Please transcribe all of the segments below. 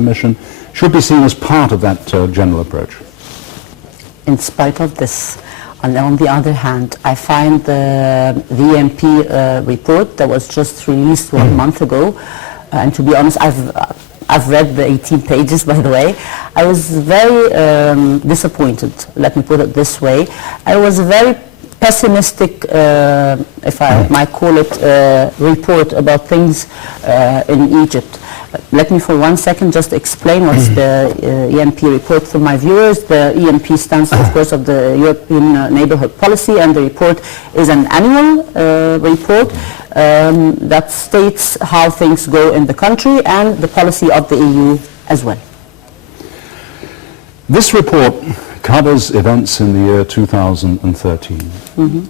mission should be seen as part of that general approach. In spite of this, on the other hand, I find the EMP report that was just released 1 month ago, and to be honest, I've read the 18 pages, by the way. I was very disappointed, let me put it this way. I was very pessimistic, if I might call it, report about things in Egypt. Let me for 1 second just explain what's the EMP report for my viewers. The EMP stands, of course, of the European Neighborhood Policy, and the report is an annual report that states how things go in the country and the policy of the EU as well. This report covers events in the year 2013.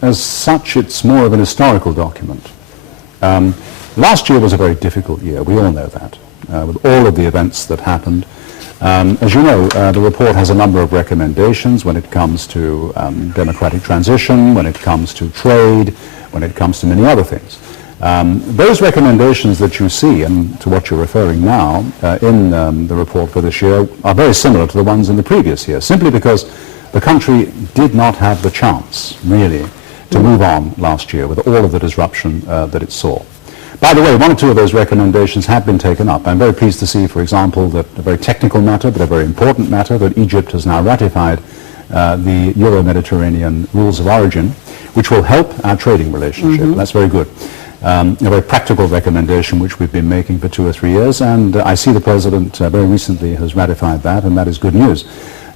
As such, it's more of an historical document. Last year was a very difficult year, we all know that, with all of the events that happened. As you know, the report has a number of recommendations when it comes to democratic transition, when it comes to trade, when it comes to many other things. Those recommendations that you see, and to what you're referring now, in the report for this year, are very similar to the ones in the previous year, simply because the country did not have the chance, really, to move on last year with all of the disruption that it saw. By the way, 1 or 2 of those recommendations have been taken up. I'm very pleased to see, for example, that a very technical matter, but a very important matter, that Egypt has now ratified the Euro-Mediterranean Rules of Origin, which will help our trading relationship. That's very good. A very practical recommendation which we've been making for 2 or 3 years, and I see the President very recently has ratified that, and that is good news.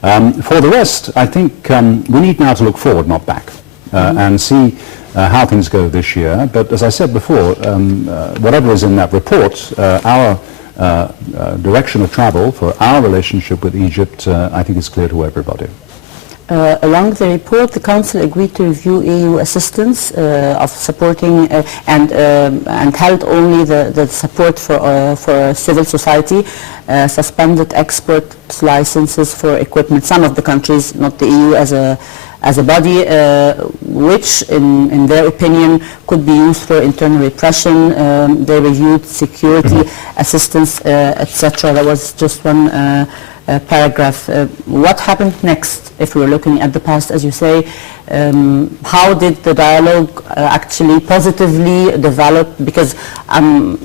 For the rest, I think we need now to look forward, not back, and see how things go this year. But as I said before, whatever is in that report, our direction of travel for our relationship with Egypt, I think is clear to everybody. Along the report, the Council agreed to review EU assistance of supporting and held only the support for civil society, suspended export licenses for equipment. Some of the countries, not the EU as a body, which in their opinion could be used for internal repression. They reviewed security assistance, etc. That was just one paragraph. What happened next, if we're looking at the past, as you say? How did the dialogue actually positively develop? Because I'm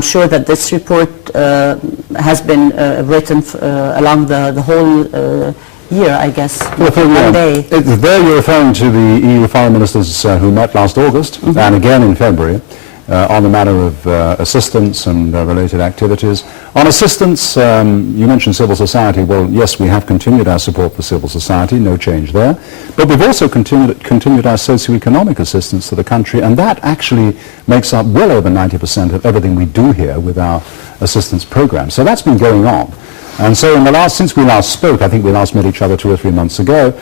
sure that this report has been written along the whole year, I guess, one day. There you're referring to the EU foreign ministers who met last August and again in February on the matter of assistance and related activities. On assistance, you mentioned civil society. Well, yes, we have continued our support for civil society, no change there. But we've also continued our socio-economic assistance to the country, and that actually makes up well over 90% of everything we do here with our assistance program. So that's been going on. And so since we last spoke, I think we last met each other 2 or 3 months ago,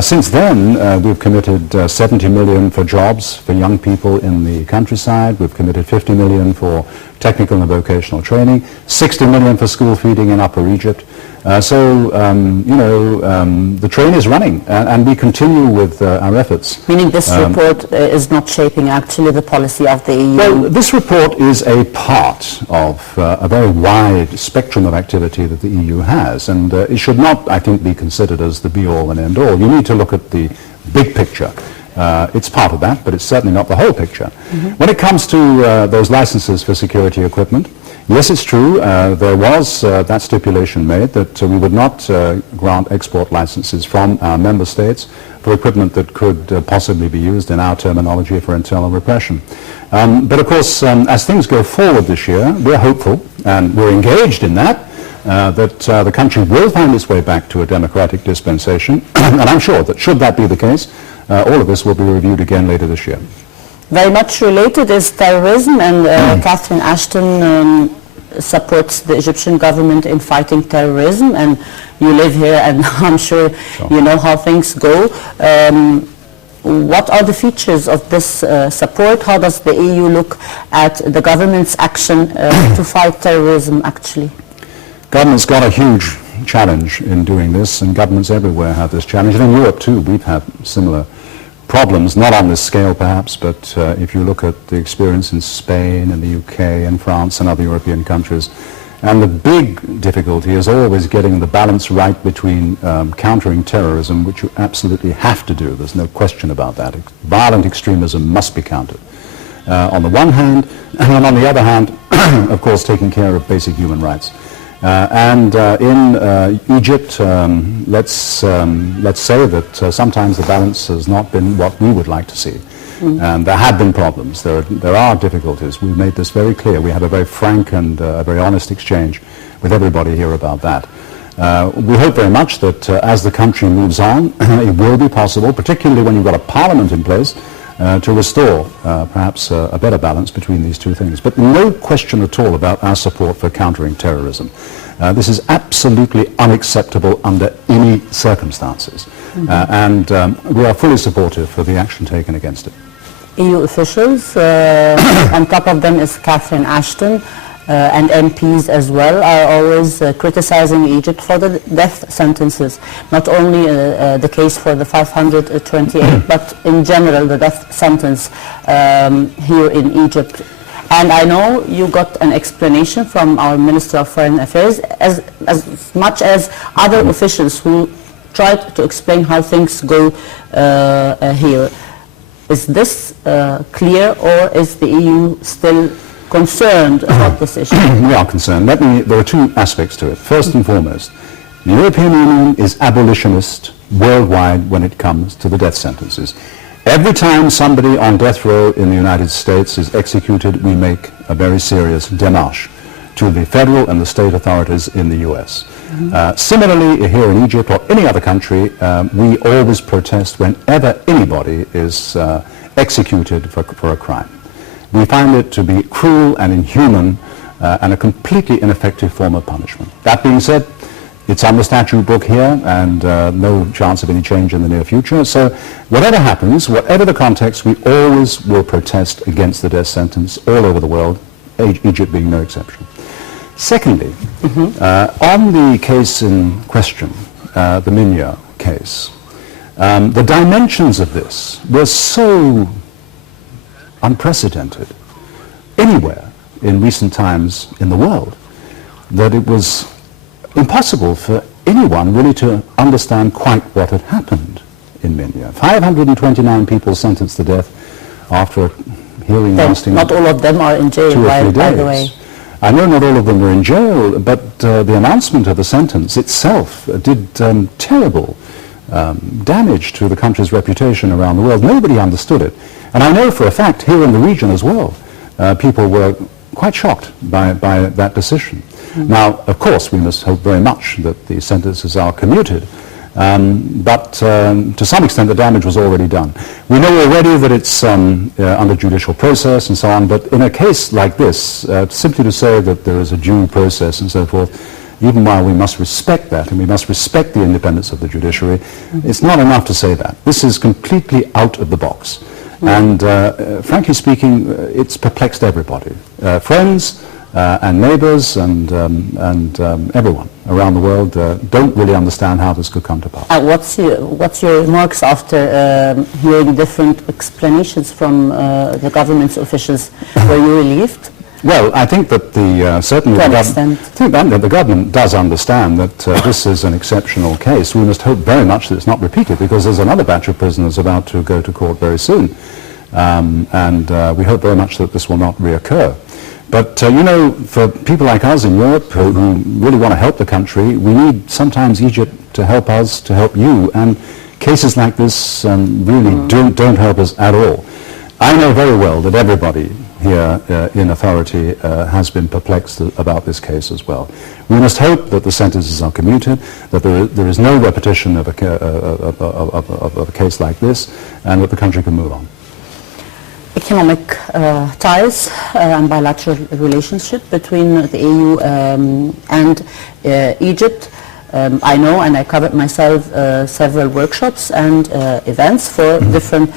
since then we've committed 70 million for jobs for young people in the countryside. We've committed 50 million for technical and vocational training, 60 million for school feeding in Upper Egypt. The train is running, and we continue with our efforts. Meaning this report is not shaping actually the policy of the EU? Well, this report is a part of a very wide spectrum of activity that the EU has, and it should not, I think, be considered as the be-all and end-all. You need to look at the big picture. It's part of that, but it's certainly not the whole picture. When it comes to those licenses for security equipment, yes, it's true, there was that stipulation made that we would not grant export licenses from our member states for equipment that could possibly be used, in our terminology, for internal repression. But of course, as things go forward this year, we're hopeful, and we're engaged in that, that the country will find its way back to a democratic dispensation, and I'm sure that should that be the case, all of this will be reviewed again later this year. Very much related is terrorism, and Catherine Ashton supports the Egyptian government in fighting terrorism, and you live here, and I'm sure you know how things go. What are the features of this support? How does the EU look at the government's action to fight terrorism, actually? Government's got a huge challenge in doing this, and governments everywhere have this challenge, and in Europe too we've had similar problems, not on this scale perhaps, but if you look at the experience in Spain and the UK and France and other European countries, And the big difficulty is always getting the balance right between countering terrorism, which you absolutely have to do. There's no question about that. Violent extremism must be countered. On the one hand, and on the other hand, of course, taking care of basic human rights. In Egypt, let's say that sometimes the balance has not been what we would like to see. And there have been problems. There are difficulties. We made this very clear. We had a very frank and a very honest exchange with everybody here about that. We hope very much that as the country moves on, it will be possible, particularly when you've got a parliament in place, to restore perhaps a better balance between these two things. But no question at all about our support for countering terrorism. This is absolutely unacceptable under any circumstances. And we are fully supportive for the action taken against it. EU officials, on top of them is Catherine Ashton, and MPs as well, are always criticizing Egypt for the death sentences. Not only the case for the 528, but in general the death sentence here in Egypt. And I know you got an explanation from our Minister of Foreign Affairs, as much as other officials who tried to explain how things go here. Is this clear, or is the EU still concerned about this issue? We are concerned. There are two aspects to it. First and foremost, the European Union is abolitionist worldwide when it comes to the death sentences. Every time somebody on death row in the United States is executed, we make a very serious démarche to the federal and the state authorities in the US. Similarly, here in Egypt or any other country, we always protest whenever anybody is executed for a crime. We find it to be cruel and inhuman and a completely ineffective form of punishment. That being said, it's on the statute book here and no chance of any change in the near future. So whatever happens, whatever the context, we always will protest against the death sentence all over the world, Egypt being no exception. Secondly, on the case in question, the Minya case, the dimensions of this were so unprecedented anywhere in recent times in the world that it was impossible for anyone really to understand quite what had happened in Minya. 529 people sentenced to death after a hearing lasting not all of them are in jail, 2 or 3 days. by the way. I know not all of them were in jail, but the announcement of the sentence itself did terrible damage to the country's reputation around the world. Nobody understood it. And I know for a fact here in the region as well, people were quite shocked by that decision. Now, of course, we must hope very much that the sentences are commuted, but to some extent the damage was already done. We know already that it's under judicial process and so on, but in a case like this, simply to say that there is a due process and so forth, even while we must respect that and we must respect the independence of the judiciary, it's not enough to say that. This is completely out of the box. And frankly speaking, it's perplexed everybody. Friends and neighbors and everyone around the world don't really understand how this could come to pass. What's your remarks after hearing different explanations from the government's officials? Were you relieved? Well, I think that certainly the government does understand that this is an exceptional case. We must hope very much that it's not repeated, because there's another batch of prisoners about to go to court very soon. And we hope very much that this will not reoccur. But, you know, for people like us in Europe who really want to help the country, we need sometimes Egypt to help us, to help you. And cases like this really don't help us at all. I know very well that everybody here in authority has been perplexed about this case as well. We must hope that the sentences are commuted, that there is no repetition of a case like this, and that the country can move on. Economic ties and bilateral relationship between the EU and Egypt. I know, and I covered myself several workshops and events for different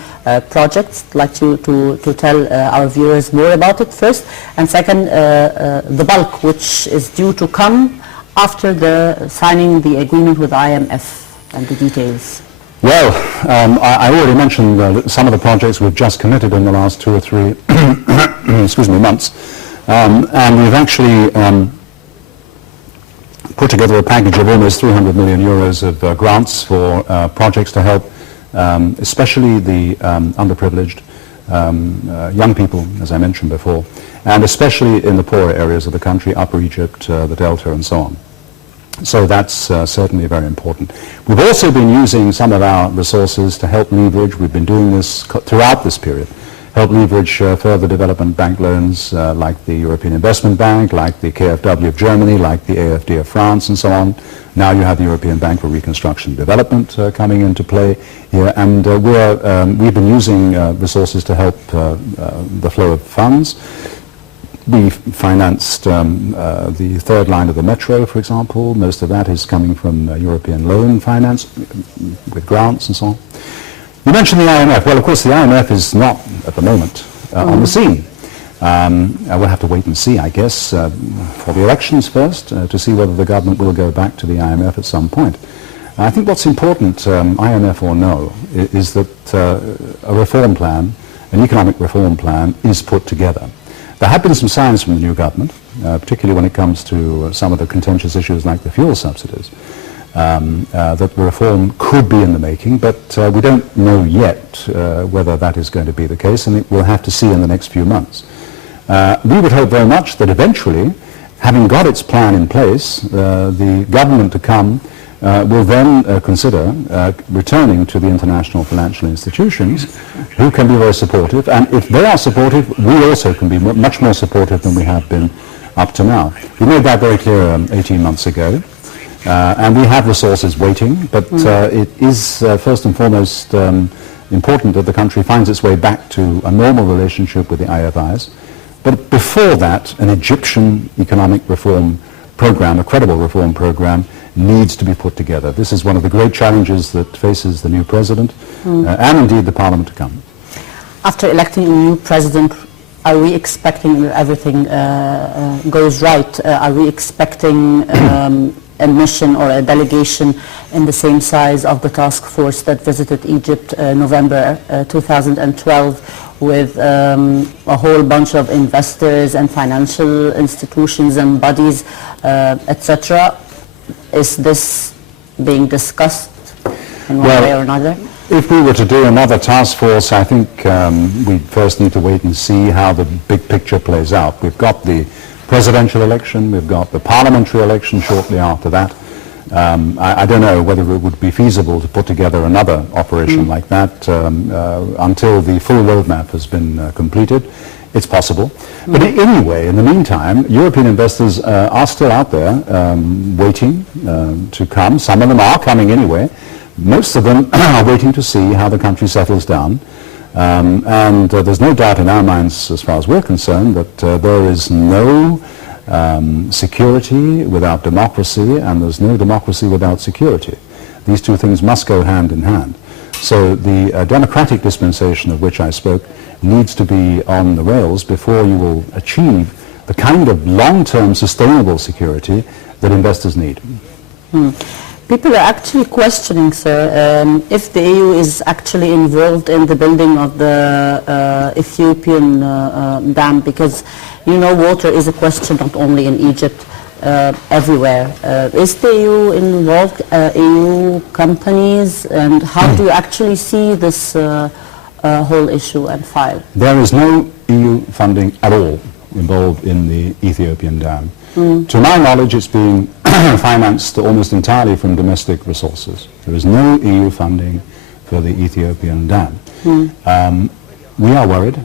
projects. I'd like to tell our viewers more about it first. And second, the bulk, which is due to come after the signing the agreement with IMF, and the details. Well, I already mentioned some of the projects we've just committed in the last 2 or 3 months. And we've actually put together a package of almost 300 million euros of grants for projects to help especially the underprivileged young people, as I mentioned before, and especially in the poorer areas of the country, Upper Egypt, the Delta, and so on. So that's certainly very important. We've also been using some of our resources to help leverage, we've been doing this throughout this period, help leverage further development bank loans like the European Investment Bank, like the KfW of Germany, like the AFD of France, and so on. Now you have the European Bank for Reconstruction and Development coming into play here, and we've been using resources to help the flow of funds. We financed the third line of the metro, for example. Most of that is coming from European loan finance with grants and so on. You mentioned the IMF. Well, of course, the IMF is not at the moment on the scene. We'll have to wait and see, I guess, for the elections first to see whether the government will go back to the IMF at some point. I think what's important, IMF or no, is that a reform plan, an economic reform plan, is put together. There have been some signs from the new government, particularly when it comes to some of the contentious issues like the fuel subsidies, that the reform could be in the making, but we don't know yet whether that is going to be the case, and we'll have to see in the next few months. We would hope very much that eventually, having got its plan in place, the government to come will then consider returning to the international financial institutions who can be very supportive, and if they are supportive, we also can be much more supportive than we have been up to now. We made that very clear 18 months ago, and we have resources waiting, but it is first and foremost important that the country finds its way back to a normal relationship with the IFIs. But before that, an Egyptian economic reform program, a credible reform program, needs to be put together. This is one of the great challenges that faces the new president and indeed the parliament to come. After electing a new president, are we expecting everything goes right? Are we expecting a mission or a delegation in the same size of the task force that visited Egypt November 2012 with a whole bunch of investors and financial institutions and bodies, etc.? Is this being discussed in one way or another? If we were to do another task force, I think we first need to wait and see how the big picture plays out. We've got the presidential election, we've got the parliamentary election shortly after that. I don't know whether it would be feasible to put together another operation like that until the full roadmap has been completed. It's possible. But anyway, in the meantime, European investors are still out there waiting to come. Some of them are coming anyway. Most of them are waiting to see how the country settles down. And there's no doubt in our minds, as far as we're concerned, that there is no security without democracy, and there's no democracy without security. These two things must go hand in hand. So the democratic dispensation of which I spoke needs to be on the rails before you will achieve the kind of long-term sustainable security that investors need. People are actually questioning, sir, if the EU is actually involved in the building of the Ethiopian dam, because, you know, water is a question not only in Egypt, everywhere. Is the EU involved, EU companies, and how do you actually see this whole issue and file? There is no EU funding at all involved in the Ethiopian dam. To my knowledge, it's being financed almost entirely from domestic resources. There is no EU funding for the Ethiopian dam. We are worried.